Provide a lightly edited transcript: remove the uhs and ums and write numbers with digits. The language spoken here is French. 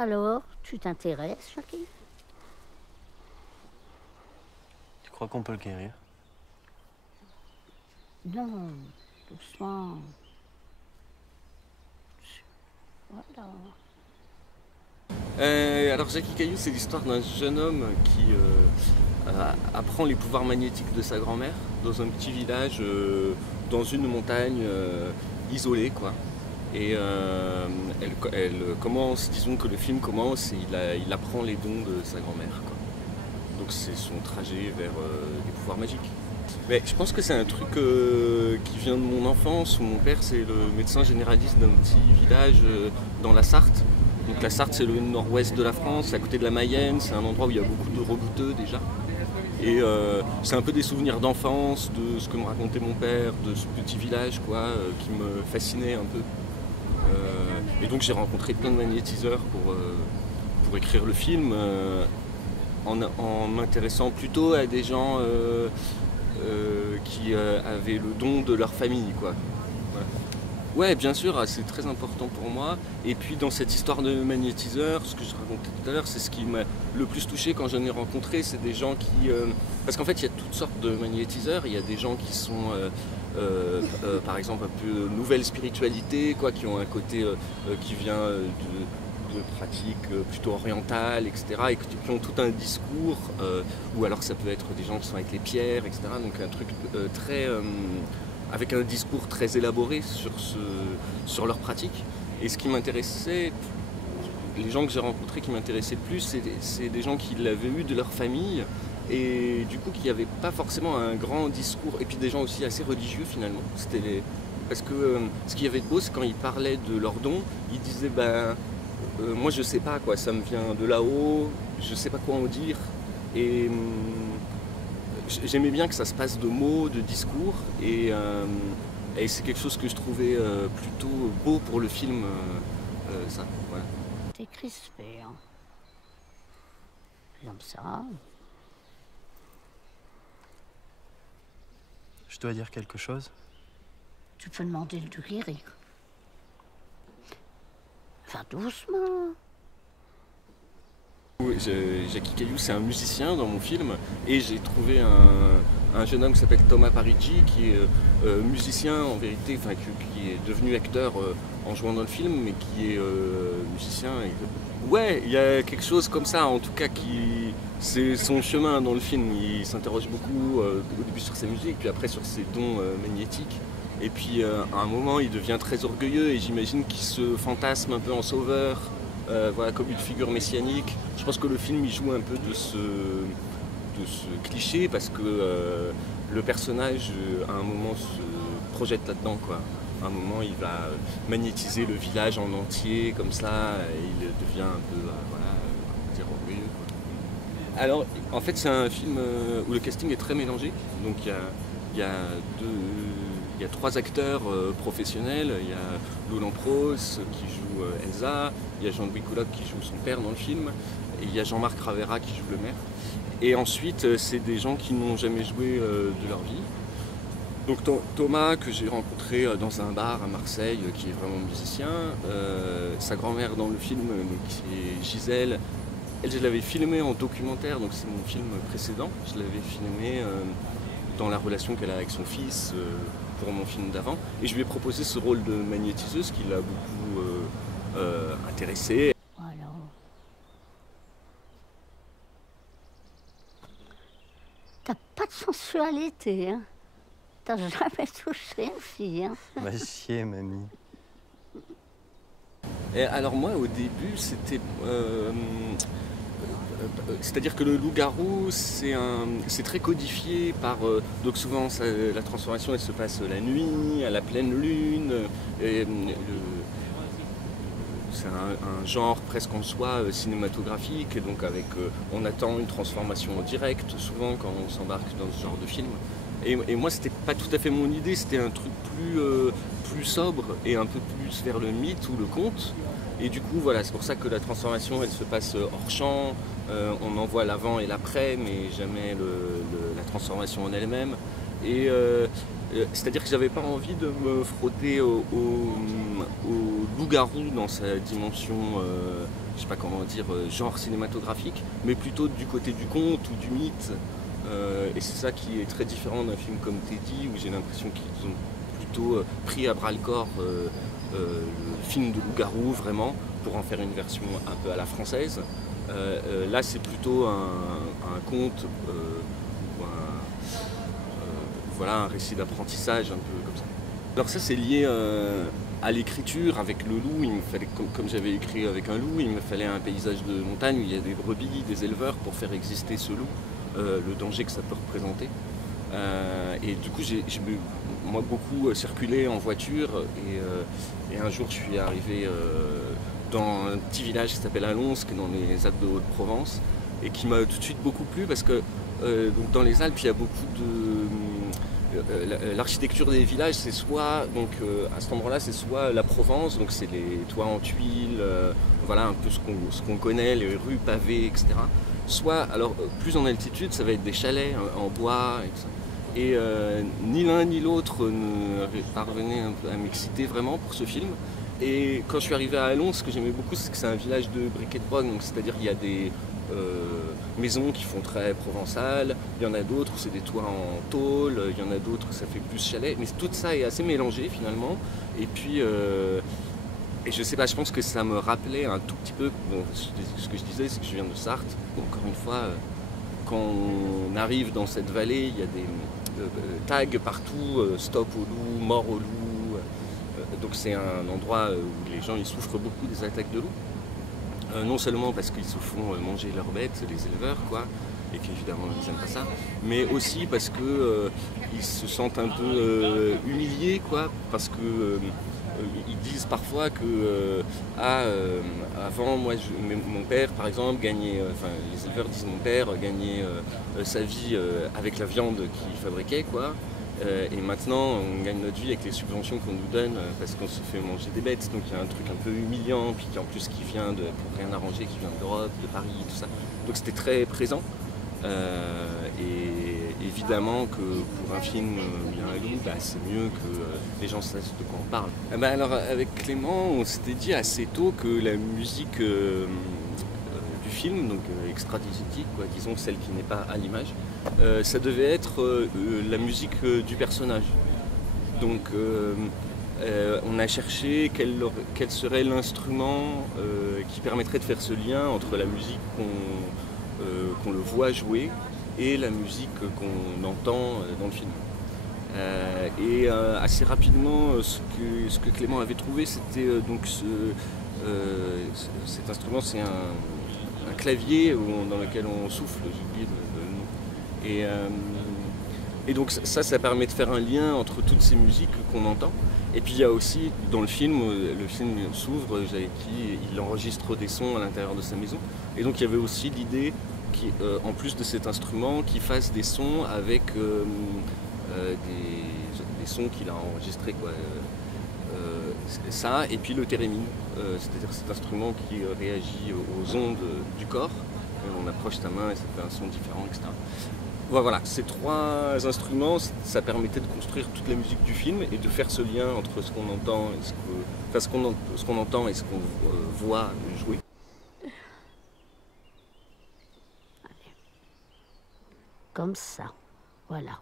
Alors, tu t'intéresses, Jackie? Tu crois qu'on peut le guérir? Non, doucement. Voilà. Alors Jackie Caillou, c'est l'histoire d'un jeune homme qui apprend les pouvoirs magnétiques de sa grand-mère dans un petit village, dans une montagne isolée, quoi. Et elle commence, disons que le film commence et il apprend les dons de sa grand-mère, quoi. Donc c'est son trajet vers les pouvoirs magiques. Mais je pense que c'est un truc qui vient de mon enfance. Mon père, c'est le médecin généraliste d'un petit village dans la Sarthe. Donc la Sarthe, c'est le nord-ouest de la France, à côté de la Mayenne. C'est un endroit où il y a beaucoup de rebouteux déjà. Et c'est un peu des souvenirs d'enfance, de ce que me racontait mon père, de ce petit village, quoi, qui me fascinait un peu. Et donc j'ai rencontré plein de magnétiseurs pour écrire le film, en m'intéressant plutôt à des gens qui avaient le don de leur famille, quoi. Voilà. Ouais, bien sûr, c'est très important pour moi. Et puis dans cette histoire de magnétiseur, ce que je racontais tout à l'heure, c'est ce qui m'a le plus touché quand j'en ai rencontré, c'est des gens qui... parce qu'en fait, il y a toutes sortes de magnétiseurs. Il y a des gens qui sont, par exemple, un peu nouvelle spiritualité, quoi, qui ont un côté qui vient de pratiques plutôt orientales, etc., et qui ont tout un discours, ou alors ça peut être des gens qui sont avec les pierres, etc., donc un truc très... avec un discours très élaboré sur leur pratique. Et ce qui m'intéressait, les gens que j'ai rencontrés qui m'intéressaient le plus, c'est des gens qui l'avaient eu de leur famille, et du coup qui n'avaient pas forcément un grand discours, et puis des gens aussi assez religieux finalement. Parce que ce qu'il y avait de beau, c'est quand ils parlaient de leurs dons, ils disaient moi je sais pas quoi, ça me vient de là-haut, je sais pas quoi en dire. Et j'aimais bien que ça se passe de mots, de discours, et c'est quelque chose que je trouvais plutôt beau pour le film, ça. Voilà. T'es crispé, hein. Comme ça. Je dois dire quelque chose? Tu peux demander de guérir. Enfin, doucement. Jackie Caillou, c'est un musicien dans mon film, et j'ai trouvé un jeune homme qui s'appelle Thomas Parigi, qui est musicien en vérité, enfin qui est devenu acteur en jouant dans le film, mais qui est musicien. Ouais, il y a quelque chose comme ça, en tout cas, c'est son chemin dans le film. Il s'interroge beaucoup au début sur sa musique, puis après sur ses dons magnétiques. Et puis à un moment, il devient très orgueilleux, et j'imagine qu'il se fantasme un peu en sauveur. Voilà, comme une figure messianique. Je pense que le film il joue un peu de ce cliché, parce que le personnage à un moment se projette là-dedans, quoi. À un moment il va magnétiser le village en entier comme ça, et il devient un peu voilà, dire orgueilleux, quoi. Alors en fait c'est un film où le casting est très mélangé, donc il y a trois acteurs professionnels. Il y a Lou Lampros qui joue Elsa, il y a Jean-Louis Couloc qui joue son père dans le film, et il y a Jean-Marc Ravera qui joue le maire. Et ensuite, c'est des gens qui n'ont jamais joué de leur vie. Donc Thomas, que j'ai rencontré dans un bar à Marseille, qui est vraiment musicien, sa grand-mère dans le film, qui est Gisèle, elle, je l'avais filmé en documentaire, donc c'est mon film précédent. Je l'avais filmé dans la relation qu'elle a avec son fils, pour mon film d'avant, et je lui ai proposé ce rôle de magnétiseuse qui l'a beaucoup intéressé. Voilà. T'as pas de sensualité, hein. T'as jamais touché une fille, hein. Va chier, mamie. Et alors moi, au début, c'est-à-dire que le loup-garou, c'est très codifié par... donc souvent, la transformation, elle se passe la nuit, à la pleine lune. C'est un genre presque en soi cinématographique, et donc on attend une transformation en direct, souvent, quand on s'embarque dans ce genre de film. Et moi, c'était pas tout à fait mon idée, c'était un truc plus sobre et un peu plus vers le mythe ou le conte. Et du coup, voilà, c'est pour ça que la transformation, elle se passe hors champ. On en voit l'avant et l'après, mais jamais la transformation en elle-même. Et C'est-à-dire que j'avais pas envie de me frotter au loup-garou dans sa dimension, je sais pas comment dire, genre cinématographique, mais plutôt du côté du conte ou du mythe. Et c'est ça qui est très différent d'un film comme Teddy, où j'ai l'impression qu'ils ont plutôt pris à bras le corps le film de loup-garou vraiment, pour en faire une version un peu à la française. Là c'est plutôt un conte ou voilà, un récit d'apprentissage un peu comme ça. Alors ça c'est lié à l'écriture avec le loup. Il me fallait, comme j'avais écrit avec un loup, il me fallait un paysage de montagne où il y a des brebis, des éleveurs pour faire exister ce loup, le danger que ça peut représenter. Et du coup j'ai moi beaucoup circulé en voiture et un jour je suis arrivé dans un petit village qui s'appelle Allons, qui est dans les Alpes de Haute-Provence, et qui m'a tout de suite beaucoup plu parce que donc dans les Alpes il y a beaucoup de l'architecture des villages, c'est soit donc à cet endroit-là c'est soit la Provence, donc c'est les toits en tuiles, voilà un peu ce qu'on connaît, les rues pavées, etc. Soit alors plus en altitude ça va être des chalets en bois, etc. Et ni l'un ni l'autre ne parvenait un peu à m'exciter vraiment pour ce film. Et quand je suis arrivé à Allons, ce que j'aimais beaucoup, c'est que c'est un village de briquet de broc, donc c'est-à-dire qu'il y a des maisons qui font très provençal, il y en a d'autres où c'est des toits en tôle, il y en a d'autres où ça fait plus chalet, mais tout ça est assez mélangé finalement. Et puis, et je sais pas, je pense que ça me rappelait un tout petit peu, bon, ce que je disais, c'est que je viens de Sarthe, encore une fois, quand on arrive dans cette vallée, il y a des tags partout, stop au loup, mort au loup. Donc c'est un endroit où les gens ils souffrent beaucoup des attaques de loups. Non seulement parce qu'ils se font manger leurs bêtes, les éleveurs, quoi, et qu'évidemment ils n'aiment pas ça, mais aussi parce que ils se sentent un peu humiliés, quoi, parce que ils disent parfois que avant moi mon père par exemple gagnait, enfin les éleveurs disent mon père gagnait sa vie avec la viande qu'il fabriquait, quoi. Et maintenant on gagne notre vie avec les subventions qu'on nous donne parce qu'on se fait manger des bêtes, donc il y a un truc un peu humiliant, puis en plus qui vient de, pour rien arranger, qui vient d'Europe, de Paris, tout ça. Donc c'était très présent. Et évidemment que pour un film bien à loup, bah, c'est mieux que les gens sachent de quoi on parle. Bah, alors avec Clément, on s'était dit assez tôt que la musique du film, donc extra-digétique, quoi, disons celle qui n'est pas à l'image, ça devait être la musique du personnage. Donc on a cherché quel serait l'instrument qui permettrait de faire ce lien entre la musique qu'on le voit jouer et la musique qu'on entend dans le film. Et assez rapidement, ce que Clément avait trouvé, c'était donc cet instrument, c'est un clavier dans lequel on souffle, j'ai oublié le nom. Et donc ça permet de faire un lien entre toutes ces musiques qu'on entend. Et puis il y a aussi, dans le film s'ouvre, j'avais dit, il enregistre des sons à l'intérieur de sa maison. Et donc il y avait aussi l'idée, en plus de cet instrument, qu'il fasse des sons avec des sons qu'il a enregistrés, quoi. Ça, et puis le thérémine, c'est-à-dire cet instrument qui réagit aux ondes du corps. On approche ta main et ça fait un son différent, etc. Voilà, ces trois instruments, ça permettait de construire toute la musique du film et de faire ce lien entre ce qu'on entend et ce qu'on entend et ce qu'on voit jouer. Comme ça, voilà.